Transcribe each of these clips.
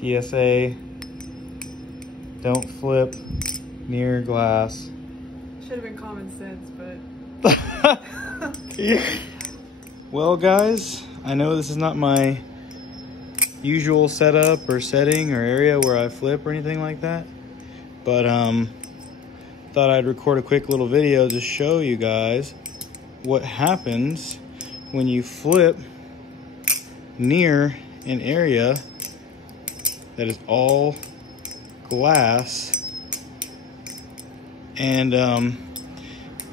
PSA, don't flip near glass. Should have been common sense, but... Well guys, I know this is not my usual setup or setting or area where I flip or anything like that, but thought I'd record a quick little video to show you guys what happens when you flip near an area that is all glass. And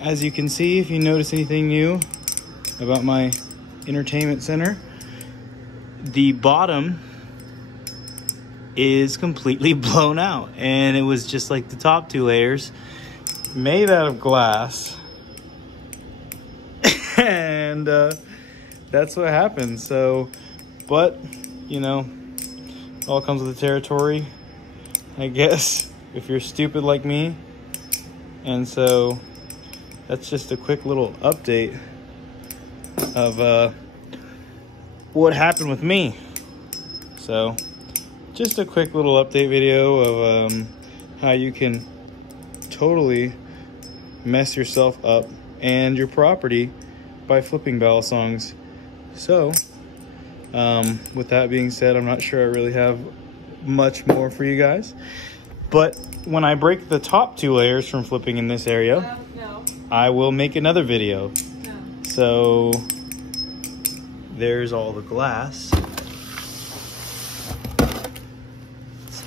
as you can see, if you notice anything new about my entertainment center, the bottom is completely blown out, and it was just like the top two layers made out of glass. And that's what happened. So, but you know, all comes with the territory, I guess, if you're stupid like me. And so that's just a quick little update of what happened with me. So just a quick little update video of how you can totally mess yourself up and your property by flipping Balisongs. So with that being said, I'm not sure I really have much more for you guys, but when I break the top two layers from flipping in this area, no. I will make another video. No. So there's all the glass.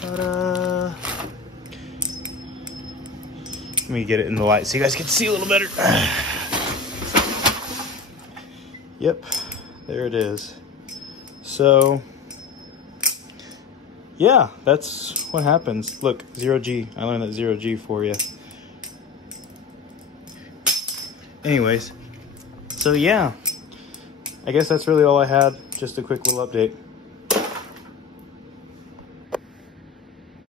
Ta-da! Let me get it in the light so you guys can see a little better. Yep, there it is. So yeah, that's what happens. Look, 0G. I learned that 0G for you. Anyways, so yeah, I guess that's really all I had. Just a quick little update.